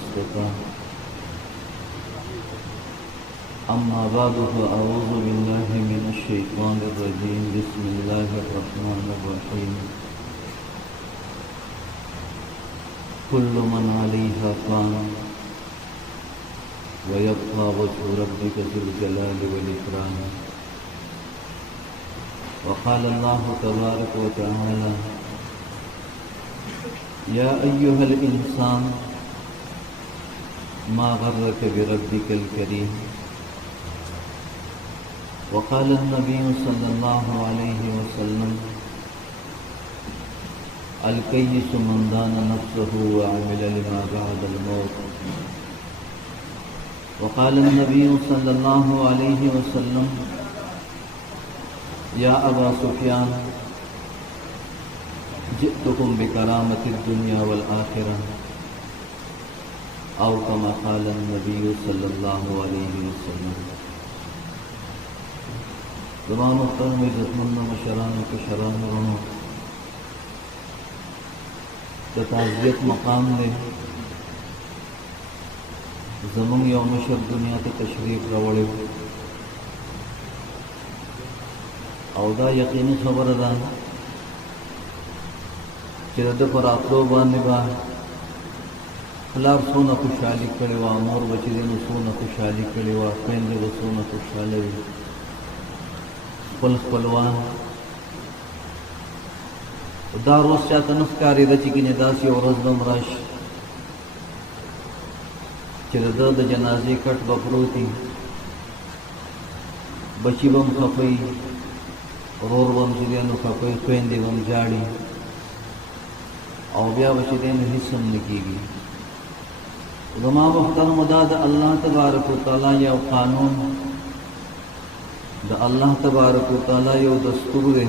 استطاع. أما بعد فأعوذ بالله من الشيطان الرجيم. بسم الله الرحمن الرحيم. كل من عليها فان ويبقى وجه ربك ذو الجلال والإكرام. وقال الله تبارك وتعالى: يا أيها الإنسان ما غرك بربك الكريم. وقال النبي صلى الله عليه وسلم: الكيس من دان نفسه وعمل لما بعد الموت. وقال النبي صلى الله عليه وسلم: يا أبا سفيان جئتكم بكرامة الدنيا والآخرة، أو كما قال النبي صلى الله عليه وسلم. زمان محترم عزتمند مشران و کشران رونو د تعزیت مقام دے. زمون یو مشر دنیا ته تشریف راوړی او دا یقیني خبره ده چې د پر راتلو باندې به پلار څونه خوشحالي کړې وه، مور بچي دې نو څونه خوشحالي کړې وه، خویندې به څونه خوشحاله وي، خپل خپلوان. دا روز چاته نه ښکارېده چې ګینې داسې یو ورځ به هم راشي چې د ده د جنازې کټ به پروت وي، بچي به هم خفه وي، ورور به هم چې دی نو خفه وي، خویندې به هم ژاړي او بیا به چې دی نو هېڅ هم نه کېږي. زما محترمو دا د الله تبارک وتعالی یو قانون، د الله تبارک وتعالی یو دستور دی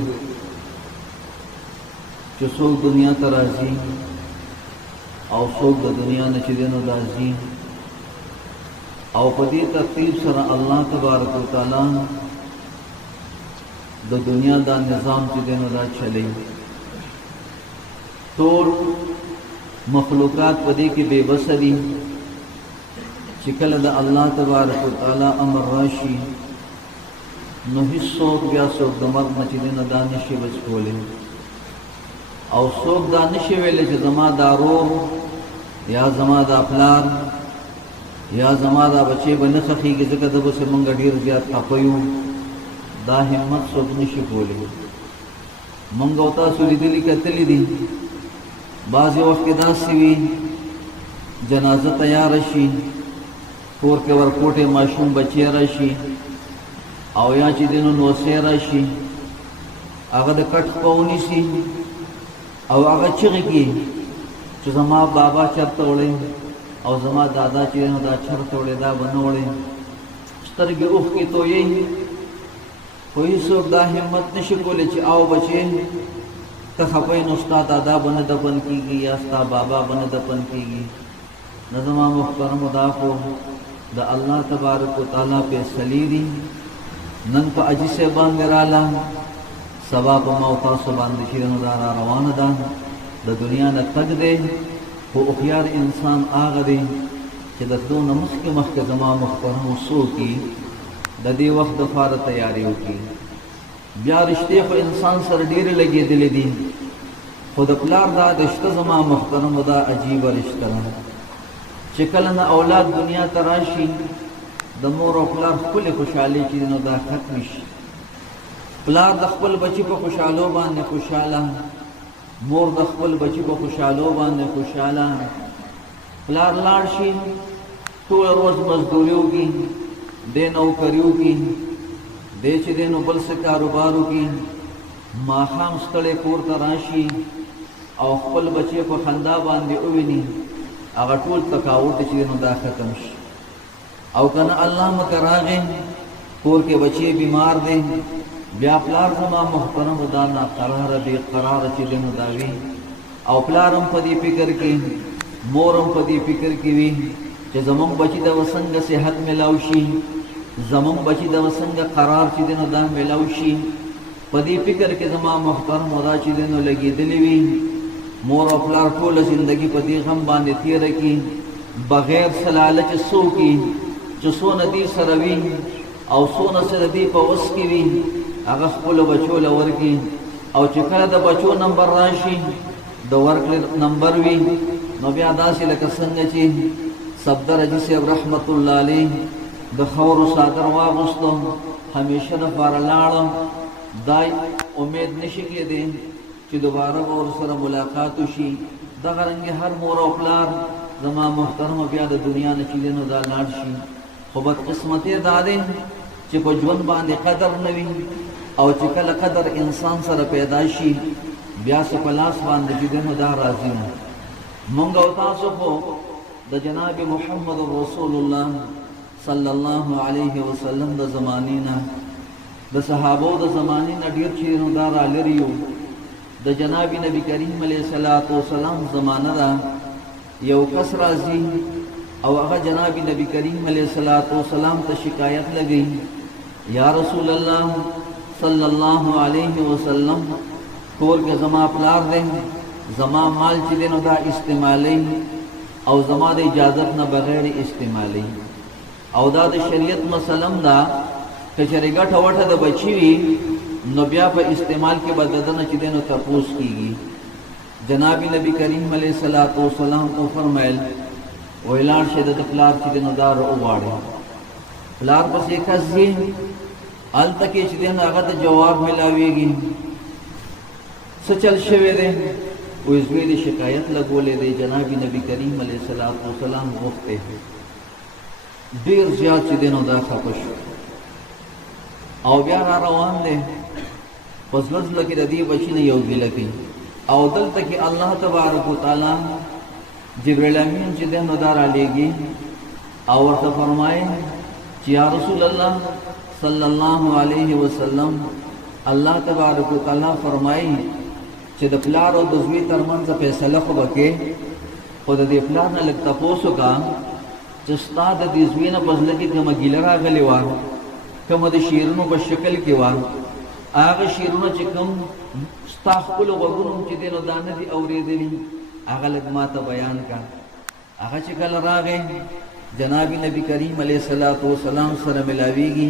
چې څوک دنیا ته راځي او څوک د دنیا نه چې دی نو راځي او په دې ترتیب سره الله تبارک وتعالی د دنیا دا نظام چې دی نو دا چلی. ټول مخلوقات په دې کې بې بسه دي چې کله د الله تبارک وتعالی امر راشي نو هیڅوک بیا څوک د مرګ نه چې دی نو دا نشي بچ کولی او څوک دا نشي ویلی چې زما دا رور یا زما دا پلار یا زما دا بچی به نه ښخېږي ځکه ده بسې مونږ ډېر زیات خفه یو. دا همت څوک نشي کولی. مونږ او تاسو لیدلي کتلي دي بعضې وخت کې داسې وي جنازه تیاره شي، کور کې ورکوټې ماشوم بچی راشي او یا چې دی نو نوسۍ راشي، هغه د کټ خپه ونیسي او هغه چغې کړي چې زما بابا چېرته وړی او زما دادا چې دی نو دا چېرته وړی، دا به نه وړی، سترګې اوښکې تویوي، خو هېڅوک دا همت نشي کولی چې او بچې ته خفه یې نو ستا دادا به نه دفن کېږي یا ستا بابا به نه دفن کېږي. نه زما محترمو دا خو د الله تبارک وتعالی فیصلې دي. نن په حاجي صاحب باندې راله، سبا په ما او تاسو باندې چې نو دا را روانه ده. د دنیا نه تګ دی، خو هوښیار انسان هغه دی چې د تلو نه مخکې زما محترمو څوکي د دې وخت دپاره تیارې وکړي. بیا رشتې خو انسان سره ډېرې لګېدلې دي، خو د پلار دا د شته زما محترمو دا عجیبه رشته ده چې کله نه اولاد دنیا ته راشي د مور او پلار ښکلې خوشحالي چې نو دا ختم شي. پلار د خپل بچي په خوشحالو باندې خوشحاله، مور د خپل بچي په خوشحالو باندې خوشحاله. پلار لاړ شي ټوله ورځ مزدوري وکړي، دی نوکري وکړي، دی چې دی نو بل څه کاروبار وکړي، ماښام ستړی کور ته راشي او خپل بچی په خندا باندې وویني، هغه ټول تکاوت چې دی نو دا ختم شي. او کنه الله مکه راغی کور کې بچی بیمار دی، بیا پلار زما محترم دا ناقراره بې قراره چې دی نو دا وي او پلار هم په دې فکر کې، مور هم په دې فکر کې وي چې زمونږ بچي ته به څنګه صحت میلاو شي، زمونږ بچي ته به څنګه قرار چې دی نو دا میلاو شي. په دې فکر کې زما محترم دا چې دی نو لګېدلې وي. مور او پلار ټوله زندګي په دې غم باندې تېره کړي بغیر سلالچ سو کی چې څونه دې سره وي او څونه سره دې په وس کې وي هغه خپلو بچو له ورکړي او چې کله د بچو نمبر راشي د ورکړې نمبر وي نو بیا داسې لکه څنګه چې صفدر حاجي صاحب رحمت الله علیه د خاورو څادر واغوستو همیشه دپاره لاړم دا امید نشي کېدی چې دوباره به ورسره ملاقات وشي دغه رنګې هر مور او پلار زما محترمه بیا د دنیا نه چې دی نو دا لاړ شي خو بدقسمتي دا دی چې په ژوند باندې قدر نه وي او چې کله قدر انسان سره پیدا شي بیا څه په لاس باندې چې دی نو دا راځي نه مونږ او تاسو خو د جناب محمد رسول الله صلی الله علیه وسلم د زمانې نه د صحابو د زمانې نه ډېر چې نو دا رالري یو د جناب نبی کریم علیه الصلاۃ والسلام زمانه ده یو کس راځي او هغه جناب نبی کریم علیه الصلاۃ والسلام ته شکایت لګي یا رسول الله صلی الله علیه وسلم کور کې زما پلار دی زما مال چې دی نو دا استعمالي او زما د اجازت نه بغیر استعمالي او دا د شریعت مسلم دا که چېرې ګټه وټه د بچي وي نو بیا په استعمال کې به د ده نه چې دی نو تپوس کېږي جناب نبی کریم علیه الصلاۃ والسلام او فرمایل وی لاړ شي د پلار چې دی نو دا وغواړي پلار پسې کس ځي هلته کې چې دی نو هغه ته جواب میلاویږي څه چل شوی دی وی زوی د شکایت لګولی دی جناب نبی کریم علیه الصلاۃ والسلام غوښتی ډېر زیات چې دی نو دا خفه شو او بیا را روان دی په زړه زړه کې د دې بچي نه یو ګیله کوي او دلته کې الله تبارک وتعالی جبرائیل امین چې دی نو دا رالیږي او ورته فرمایي چې یا رسول الله صلی الله علیه وسلم الله تبارک وتعالی فرمایي چې د پلار او د زوی ترمنځ فیصله خو به کې خو د دې پلار نه لږ تپوس وکړه چې ستا د دې زوی نه په زړه کې کومه ګیله راغلې وه کومه د شعرونو په شکل کې وه هغه شعرونه چې کوم ستا خپلو غوږونو چې دی نو دا نه دي اورېدلي هغه لږ ما ته بیان کړه هغه چې کله راغی جناب نبی کریم علیه الصلاۃ والسلام سره ملاویږي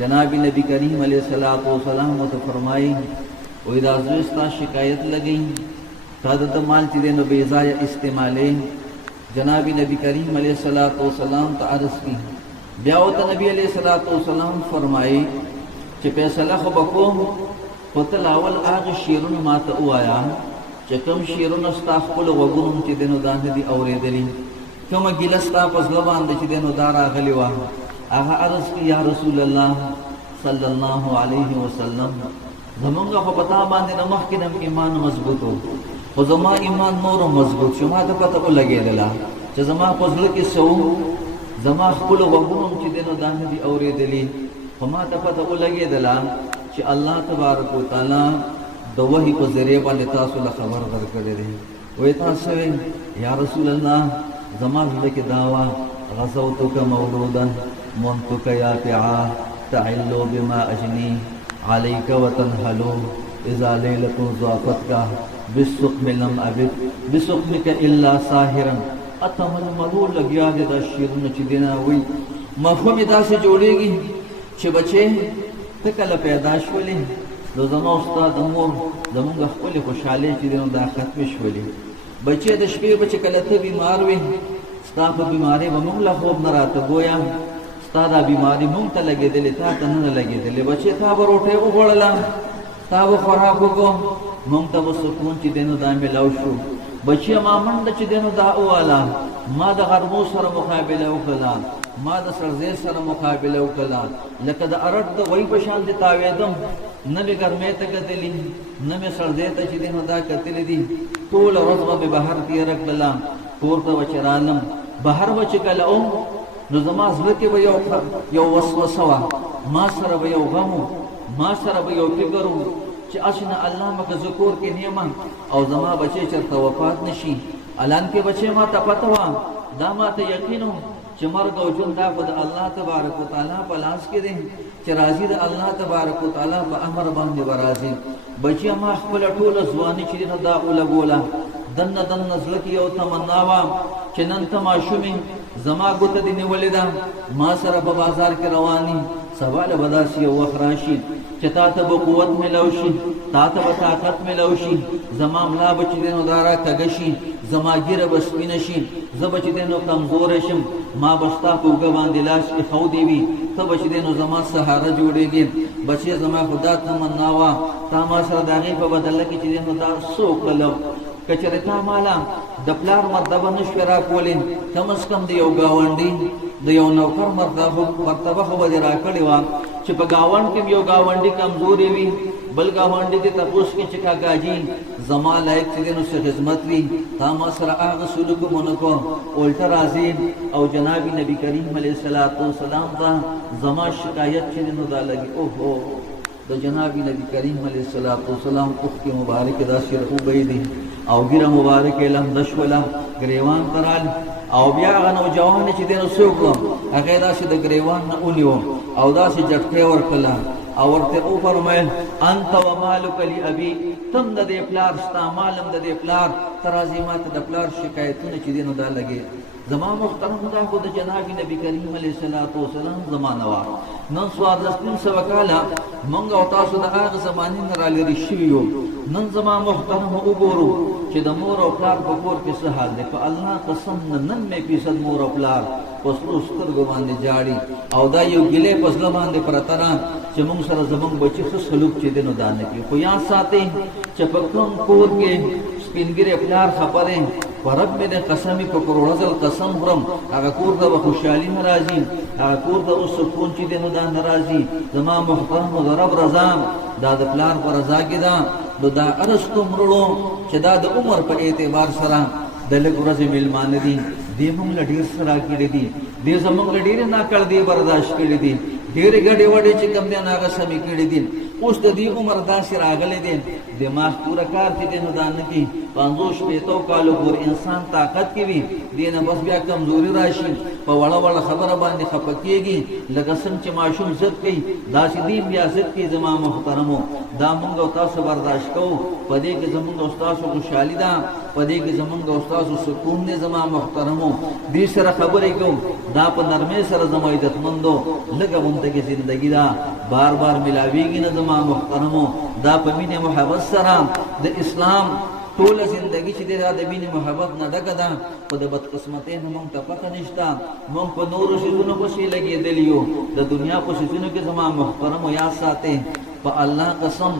جناب نبی کریم علیه الصلاۃ والسلام ورته فرمایي وی دا زوی ستا شکایت لګی تا د مال چې دی نو بې ځایه استعمالې جناب نبی کریم علیه الصلاۃ والسلام ته عرض کړي بیا ورته نبی علیه الصلاۃ والسلام فرمایي چې فیصله خو به کوم خو ته لاول هغه شعرونه ما ته ووایه چې کوم شعرونه ستا خپلو غوږونو چې دی نو دا نه دي اورېدلي کومه ګیله ستا په زړه باندې چې دی نو دا راغلې وه هغه عرض کړي یا رسول الله صلی الله علیه وسلم زمونږ خو په تا باندې نه مخکې نه ایمان مضبوط و خو زما ایمان نورو مضبوط شو ما ته پته ولګېدله چې زما په زړه کې څه زما خپلو غوږونو چې دی نو دا نه دي اورېدلي خو ما ته پته ولګېدله چې الله تبارک وتعالی د وحي په ذریعه باندې تاسو له خبر درکړی دی وایي تاسو یا رسول الله زما زړه کې دا وه غزوتک مولودا منتک یافعا تعلو بما اجنی علیک وتنحلو اذا لیلة ضافتک بالسقم لم ابد بسقمک الا ساحرا اتململو لګیا دی دا شعرونه چې دی نه وایي مفهوم یې داسې جوړېږي چې بچې ته کله پیدا شولې نو زما او ستا د مور زمونږ خپلې خوشحالۍ چې دی نو دا ختمې شولې بچې د شپې به چې کله ته بیمار وې ستا په بیمارۍ به مونږ له خوب نه راته ګویا ستا دا بیماري مونږ ته لګېدلې تا ته نه لګېدلې بچې تا به روټۍ وخوړله تا به خوراک وکړو مونږ ته به سکون چې دی نو دا میلاو شو بچې ما منډه چې دی نو دا وواله ما د غرمو سره مقابله وکړله ما د سرزی سره مقابله وکړه لکه د ارټ د غوی په شان دې تاوېدم نه مې ګرمۍ ته کتلي نه مې سرزی ته چې دی نو دا کتلي دي ټوله ورځ به مې بهر تېره کړله کور ته به چې رالم بهر به چې کله نو زما زړه کې به یو وسوسه وه ما سره به یو غم ما سره به یو فکر و چې اشنه الله مکه زه کور کې نیمه او زما بچی چېرته وفات نشي الان کې بچی ما ته پته وه دا ما ته یقین و چې مرګ او ژوند دا خو د الله تبارک وتعالی په لاس کې دی چې راځي د الله تبارک وتعالی په امر باندې به راځي بچیه ما خپله ټوله ځواني چې دی نو دا ولګوله دن زړه کې یو تمنا وه چې نن ته ماشومې زما ګوته دې نیولې ده ما سره په بازار کې رواني سبا له به داسې یو وخت راشي چې تا ته به قوت میلاو شي تا ته به طاقت میلاو شي زما ملا به چې دی نو دا راکږه شي زما ږیره به سپینه شي زه به چې دی نو کمزوری شم ما به ستا په اوږه باندې لاس ایښودی وي ته به چې دی نو زما سهاره جوړېږي بچې زما خو دا تمنا وه تا ما سره د هغې په بدله کې چې دی نو دا څه وکړلو که چېرې تا ماله د پلار مرتبه نه شوې راکولې کم از کم د یو ګاونډي د یو نوکر مرتبه خو به دې راکړې وه چې په ګاونډ کې یو ګاونډي کمزورې وي بل ګاونډي دې تپوس کې چې کاکاجي زما لایق چې دی نو څه خدمت وي تا ما سره هغه سلوک مو نه کو الټه راځي او جناب نبی کریم علیه السلام ته زما شکایت چې دی نو دا لګي اوهو د جناب نبی کریم علیه السلام اوښکې مبارکې داسې رغوبۍ دي او ګیره مبارکې لمده شوله ګریوان ته رال او بیا هغه نوجوان چې دی نو څه وکړم هغه یې داسې د ګریوان نه ونیوم او داسې جټکۍ ورکړله او ورته وفرمیل انت و مالک لابي تم د دې پلار ستا مالم د دې پلار ته راځې ما ته د پلار شکایتونه چې دی نو دا لګې زما محترم دا خو د جناب نبی کریم علیه السلام زمانه وه نن 1400 کاله موږ او تاسو د هغه زمانې نه رالرې شوي یو نن زما محترم وګورو چې د مور او پلار په کور کې څه حال دی په الله قسم نه 90% مور او پلار په سرو سترګو باندې جاړي او دا یو ګیلې په زړه باندې پرته ده چې موږ سره زموږ بچي ښه سلوک چې دی نو دا نه کوي خو یاد ساتئ چې په کوم کور کې سپینګیری پلار خبرې ورب مې د قسمې په کروڑه ځل قسم خورم هغه کور ته به خوشحالي نه راځي هغه کور ته اوس سکون چې دی نو دا نه راځي زما محترمو د رب رضا دا د پلار په رضا کې ده نو دا ارستو مړو چې دا د عمر په اعتبار سره د لږ ورځې میلمانه دي دې موږ له ډېر څه راکړي دي دې زموږ له ډېرې ناکړ دې برداشت کړي دي ډېرې ګډې وډې چې کوم دی هغه سمې کړي دي اوس د دې عمر داسې راغلی دی دماغ پوره کار چې دی نو دا نه کوي 50-60 کالو پورې انسان طاقت کې وي دې نه بس بیا کمزوري راشي په وړه وړه خبره باندې خفه کېږي لکه څنګه چې ماشوم ضد کوي داسې دین بیا ضد کوي زما محترمو دا موږ او تاسو برداشت کوو په دې کې زموږ او تاسو خوشحالي ده په دې کې زموږ او تاسو سکون دی زما محترمو دې سره خبرې کوو دا په نرمۍ سره زما عزتمندو لږه غوندګې زندګي ده بار بار ملاویږي نه زما محترمو دا په مینې محبت سره د اسلام ټوله زندګي چې دی دا د مینې محبت نه ډکه ده خو د بدقسمتۍ نه موږ ته پته نشته موږ په نورو شیزونو پسې لګېدلي یو د دنیا په شیزونو کې زما محترمو یاد ساتئ په الله قسم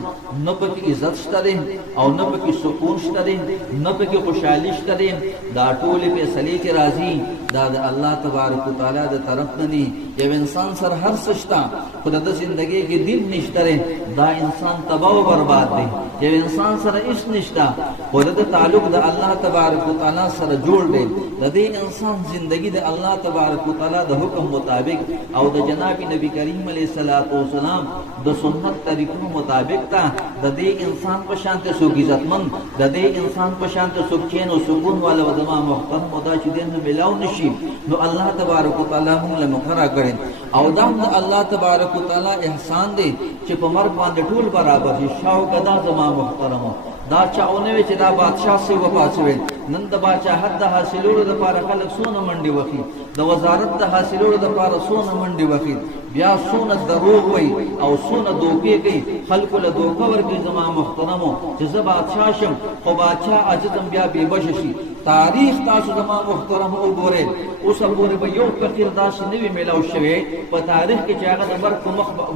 نه پکې عزت شته دی او نه پکې سکون شته دی نه پکې خوشحالي شته دی دا ټولې فیصلې چې راځي دا د الله تبارک وتعالی د طرف نه دي یو انسان سره هر څه شته خو د زندګۍ کې دین نشته دی دا انسان تباہ او برباد دی یو انسان سره هیڅ نشته خو د تعلق د الله تبارک وتعالی سره جوړ دی د دې انسان زندگی د الله تبارک وتعالی د حکم مطابق او د جناب نبی کریم علیه السلام د سنت طریقو مطابق تا د دې انسان په شان ته سو عزتمن د دې انسان په شان ته سو چین او سکون والا و زما محترم خدا چې دین ملاو نشي نو الله تبارک وتعالی موږ له مخرا کړي او دا د الله تبارک وتعالی احسان دی چې په مرګ باندې ټول برابر شي شاو کدا زما محترمو دا چاونه چې دا بادشاہ سی وپاسوي نن د بادشاہت د حاصلولو لپاره خلک سونه منډي وخی د وزارت د حاصلولو لپاره سونه منډي وخی بیا سونه دروغ وای او سونه دوکې کوي خلکو له دوکه ورکړي زما محترمو چې زه بادشاہ شم خو بادشاہ عجزم بیا بې بش شي تاریخ تاسو زما محترم وګورئ اوس پورې به یو فقیر داسې نه وي میلاو شوی په تاریخ کې چې هغه د مرګ په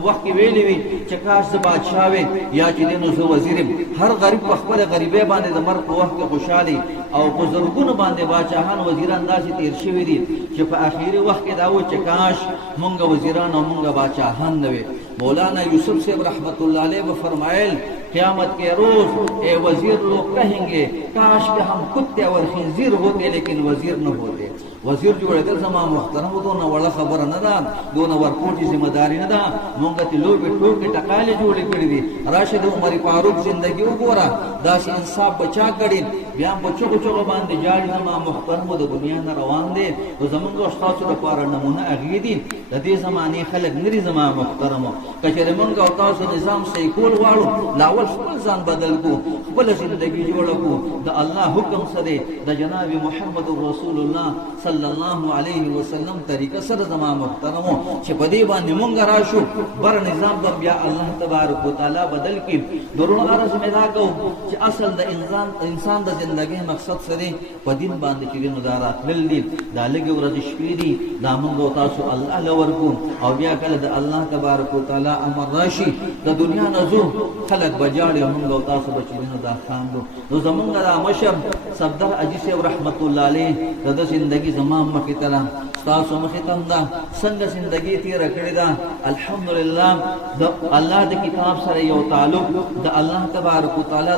وخت کې ویلي وي چې کاش زه بادشاہ وې یا چې دی نو زه وزیر یم هر غریب په خپله غریبۍ باندې د مرګ په وخت کې خوشحالي او په زرګونو باندې باچاهان وزیران داسې تیر شوي دي چې په اخري وخت کې دا و چې کاش مونږ وزیران او مونږ باچاهان نه وي مولانا یوسف صاحب رحمت اللہ علیہ وہ فرمائل قیامت کے روز اے وزیر لوگ کہیں گے کاش کہ ہم کتے اور خنزیر ہوتے لیکن وزیر نہ ہوتے وزیر جوړېدل زما محترم دونه وړه خبره نه ده دونه ورکوټي ذمہ داري نه ده مونږ ته لوبې ټوکې ټکالې جوړې کړې دي راشد عمر فاروق زندگی وګوره داسې انصاف بچا کړي بیا په چغو چغو باندې جاړي زما محترمو د دنیا نه روان دي او زمونږ او ستاسو لپاره نمونه هغې دي د دې زمانې خلک نه دي زما محترمو که چېرې مونږ او تاسو نظام صحیح کول غواړو لاول خپل ځان بدل کړو خپله زندګي جوړه کړو د الله حکم څه دی د جناب محمد رسول الله صلی الله علیه وسلم طریقه سره زما محترمو چې په دې باندې مونږ راشو بر نظام به بیا الله تبارک وتعالی بدل کړي درون عرض مې دا کوم چې اصل د انسان د زندګۍ مقصد څه دی په دین باندې چې نو دا راتلل دي دا لږې ورځې شپې دي دا مونږ او تاسو الله له ورکو او بیا کله د الله تبارک وتعالی امر راشي د دنیا نه ځو خلک به جاړي مونږ او تاسو به چې نو دا خاندو نو زمونږ دا مشر صفدر اجي صاحب رحمت الله علیه د زندګي زما مخې ته ده ستاسو مخې ته هم ده څنګه زندګي تېره کړې ده الحمدلله د الله د کتاب سره یو تعلق د الله تبارک وتعالی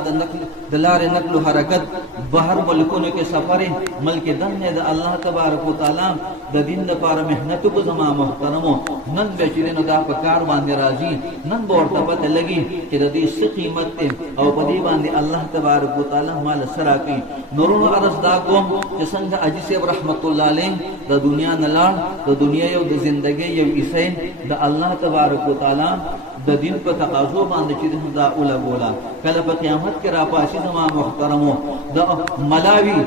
د لارې نقل و حرکت بهر ملکونو کې سفر ملک دنیا د الله تبارک وتعالی د دین لپاره محنت کو زما محترمو نن به چې نو دا په کار باندې راځي نن به ورته پته لګي چې د دې څه قیمت دی او په دې باندې الله تبارک وتعالی مال سره کوي نورونو عرض دا کوم چې څنګه اجي صاحب رحمت الله علیه د دنیا نه لاړ د دنیا یو د زندګۍ یو حصه د الله تبارک وتعالی د دین په تقاضو باندې چې دا اوله بولا کله په قیامت کې را پاسي زما محترمو د ملاوي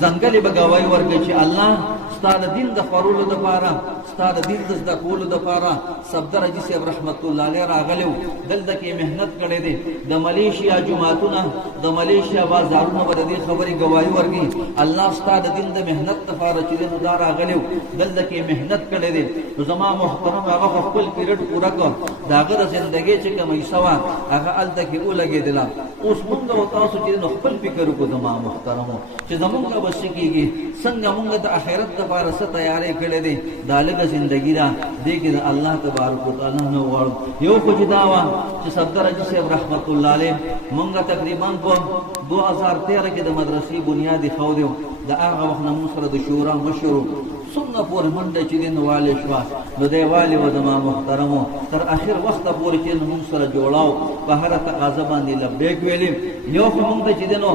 ځنګل به گواہی ورکړي چې الله ستاره دین د خورولو د پاره ستاره دین د زده کولو د پاره صفدر اجي صاحب رحمت الله علیه راغلو دلته کې مهنت کړې دي د ملیشیا جماعتونه د ملیشیا بازارونو باندې دې خبري گواہی ورکړي الله ستاره دین د مهنت د پاره چې نو دا راغلو دلته کې مهنت کړې دي زما محترم هغه خپل پیریډ پورا کړ داغه د زندګۍ چې کومه سوا هغه الته کې ولګېدله اوس موږ او تاسو چې نو خپل فکر وکړو زما محترمو چې زمونږ بس کېږي څنګه موږ د آخرت لپاره څه تیارې کړې دي دا لږه زندګي ده دې کې د الله تبارک وتعالی نه وغواړو یو خو چې دا وه چې صفدر اجي صاحب رحمت الله علیه موږ تقریبا په 2013 کې د مدرسې بنیاد ایښودی و د هغه وخت نه موږ سره د شورا مشر څومره پورې منډه چې دی نو والې شوه نو دی والې و زما محترمو تر اخر وخته پورې چې موږ سره جوړاو په هره تقاضه باندې لبیک ویلې یو خو موږ ته چې دی نو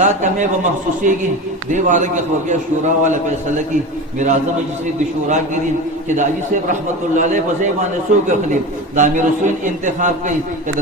دا کمې به محسوسېږي دې واله کې خو بیا شورا والا فیصله کړي میر اعظم اجي صاحب د شورا کې دي چې د اجي صاحب رحمت الله علیه په ځای باندې څوک اخلي د امیر حسین انتخاب کوي که د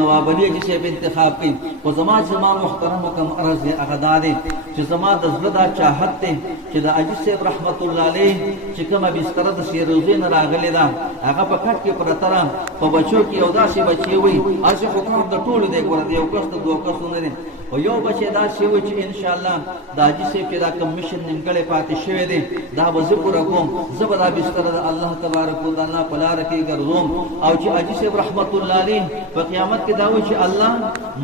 نواب علي اجي صاحب انتخاب کوي خو زما محترمو کوم عرض دی هغه دا دی چې زما د زړه دا چاهت دی چې د اجي صاحب رحمت الله علیه چې کومه بستره د سیروزې نه راغلې ده هغه په کټ کې پرته ده په بچو کې یو داسې بچی وي هسې خو کار د ټولو دی ګوره د یو کس د دوه کسو نه دی او یو بچی داسې وي چې انشاءالله د حاجي صاحب چې دا کوم مشن نیمګړی پاتې شوی دی دا به زه پوره کوم زه به دا بستره د الله تبارک وتعالی په لاره کې ګرځوم او چې حاجي صاحب رحمت الله علیه په قیامت کې دا وایي چې الله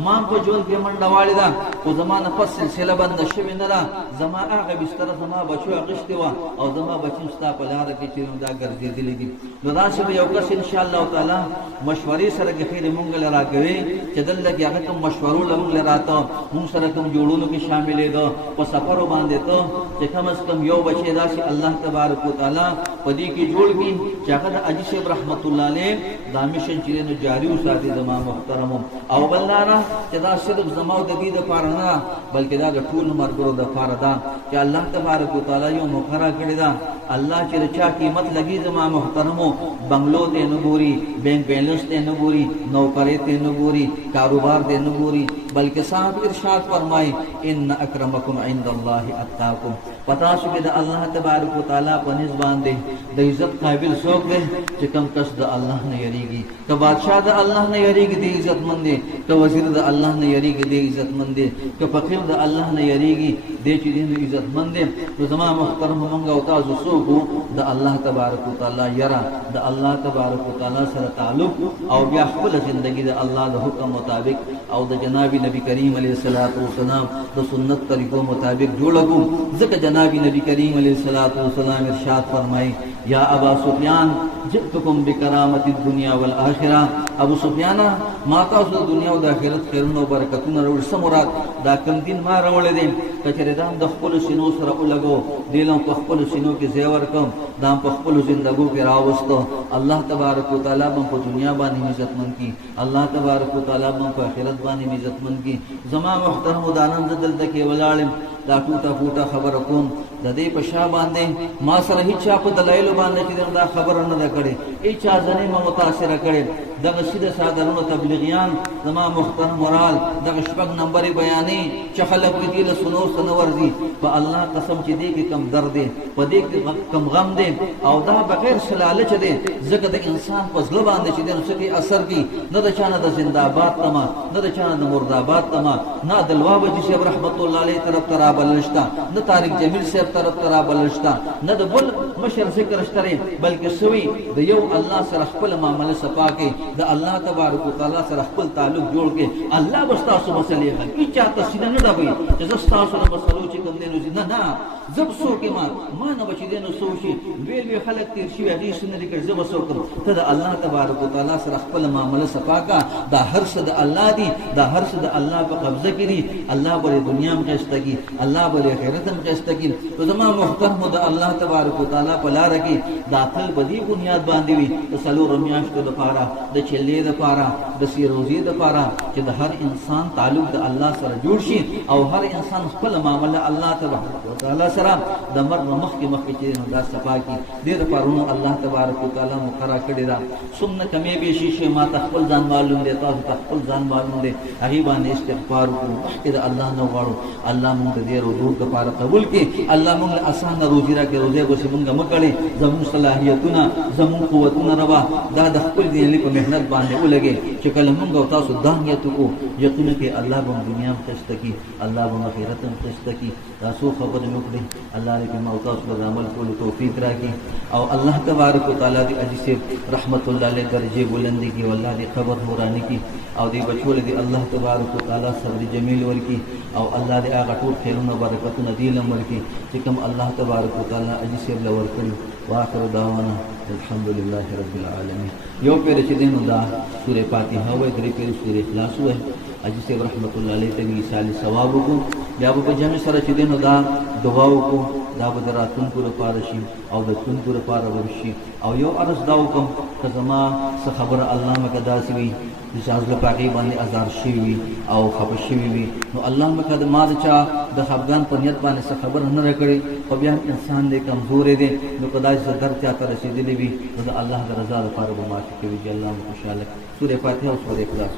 ما په ژوند کې منډه واړې ده خو زما نه پس سلسله بنده شوې نه ده زما هغه بستره زما بچو اخیستې وه او زما بچي ستا په لاره کې چې دا ګرځېدلي دي نو داسې به یو کس انشاءالله تعالی مشورې سره کې خیر مونږ له راکوي چې دلته کې هغه کوم مشورو له مونږ له راته مونږ سره کوم جوړونو کې شاملېده په سفرو باندې ته چې کم از کم یو بچی داسې الله تبارک وتعالی په دې کې جوړ کړي چې هغه د حاجي صاحب رحمت الله علیه دا مشن چې نو جاري وساتي زما محترمو او بل دا چې دا صرف زما او د دې دپاره نه بلکې دا د ټولو ملګرو دپاره ده چې الله تبارک وتعالی یو مقرره کړې ده الله چې د چا قیمت لګي زما محترمو بنگلو ته نه ګوري بینک بیلنس ته نه ګوري نوکری ته نه ګوري کاروبار ته نه ګوري بلکې صاحب ارشاد فرمای ان اکرمکم عند الله اتقاکم پتا شو چې د الله تبارک وتعالی په نسبت باندې د عزت قابل څوک دی چې کم کس د الله نه یریږي که بادشاہ د الله نه یریږي دی عزت مند دی که وزیر د الله نه یریږي دی عزت مند دی که فقیر د الله نه یریږي دی چې دی عزت مند دی نو زما محترم مونږ او تاسو څوک د الله تبارک وتعالی یرا د الله تبارک وتعالی سره تعلق او بیا خپل ژوندۍ د الله د حکم مطابق او د جناب نبی کریم علیه الصلاۃ والسلام د سنت طریقو مطابق جوړو ځکه جناب نبی کریم علیه الصلاۃ والسلام ارشاد فرمایي یا ابا سفیان جئتکم بکرامت الدنیا والآخرہ ابو سفیان ما تاسو د دنیا او د آخرت خیرونه او برکتونه راوړي. څه مراد دا کوم دین ما راوړی دی کچره دا د خپل سینو سره ولګو دلم په خپل سینو کې ځای ورکم دا په خپل زندګو کې راوستو. الله تبارک وتعالى به په دنیا باندې عزتمن کی، الله تبارک وتعالى به په آخرت باندې عزتمن کی. زما محترم دانم دلته کې ولاړم دا ټوټه فوټه خبر کوم د دې په شا باندې ما سره هیڅ په دلایل باندې چې دا خبر نه ده کړې، هیڅ ځنې ما متاثر کړي. دغه سیده سادهونو تبلیغیان زما محترم مرال دغه شپږ نمبر بیانې چې خلک دې له سنور سنورځي په الله قسم چې دې کې کم درد دی، په دې کې کم غم دی، او دا بغیر سلالچ دی. ځکه د انسان په زړه باندې چې دې نو څه اثر کی نه د چانه د زنده‌باد تما نه د چانه د مرداباد تما نه د لوابه چې رحمت الله علیه طرف ترا بلشتا نه طارق جمیل صاحب طرف ترا بلشتا نه د بل مشر ذکر شتري بلکې سوی د یو الله سره خپل معاملې صفا کې د الله تبارک وتعالى سره خپل تعلق جوړ کې الله بس تاسو مسلې حل کی چاته سینه نه دا وي چې تاسو له مسلو چې کوم دینو نه نه زب سو کې ما نه بچی دینو سو شي ویل خلک تیر شي هغه سنت لري زب سو کوم ته د الله تبارک وتعالى سره خپل معاملې صفا کا دا هر څه د الله دی دا هر څه د الله په قبضه کې دی. الله بل دنیا میں قستگی اللہ بل آخرت میں قستگی. تو زما محترم د الله تبارک وتعالى په لار کې داخل بدی بنیاد باندې وي د سلو رمیاشتو د پاره د چلې د پاره د سیروزی د پاره چې د هر انسان تعلق د الله سره جوړ شي او هر انسان خپل معاملې الله تبارک وتعالى سره د مرګ مخ کې چې دا صفا کی دې د پرونو الله تبارک وتعالى مقرره کړی دا څومره کمې به شي ما خپل ځان معلوم دی تاسو خپل ځان معلوم دی هغه باندې استغفار وکړو چې الله نو غواړو الله مونږ دې روزو د پاره قبول کړي الله مونږ آسان روزي راکړي روزه به مونږ مکړي زموږ صلاحیتونه زموږ قوتونه روا دا د خپل دین په مهنت باندې ولګي چې کله مونږ او تاسو دانګیت کو یقین کې الله به دنیا کې خستکی الله به آخرت کې خستکی تاسو خبر وکړي الله دې موږ تاسو په عمل کولو توفیق راکړي او الله تبارک وتعالى دې اجي سے رحمت الله علیه درجه بلندی کی والله دې خبر نورانی کی او دې بچول دې الله تبارک وتعالى صبر جمیل ورکی او الله دې هغه ټول خیرونه برکتونه دې لمر کی چې کوم الله تبارک وتعالى اجي سے لور کړی. واخر دعوانا الحمد لله رب العالمین. یو پیر چې دینو دا سورہ فاتحه وای درې پیر سورہ اخلاص وای اجي سے رحمت الله علیه ته مثال ثواب کو بیا په جمع سره چې دینو دا دعا وکړو دا به دراتون پر پارشي او د تون پر پار ورشي او یو ارز دا وکم که زما څه خبر الله مکه داسي وي چې ځل پاکي باندې ازار شي وي او خپشي وي نو الله مکه د ما چا د خفغان په نیت باندې څه خبر نه راکړي او بیا انسان دې کمزور دی نو کداې څه درته ته رسیدلی وي نو د الله د رضا لپاره به ما کوي چې الله مو خوشاله. سورې فاتحه او سورې اخلاص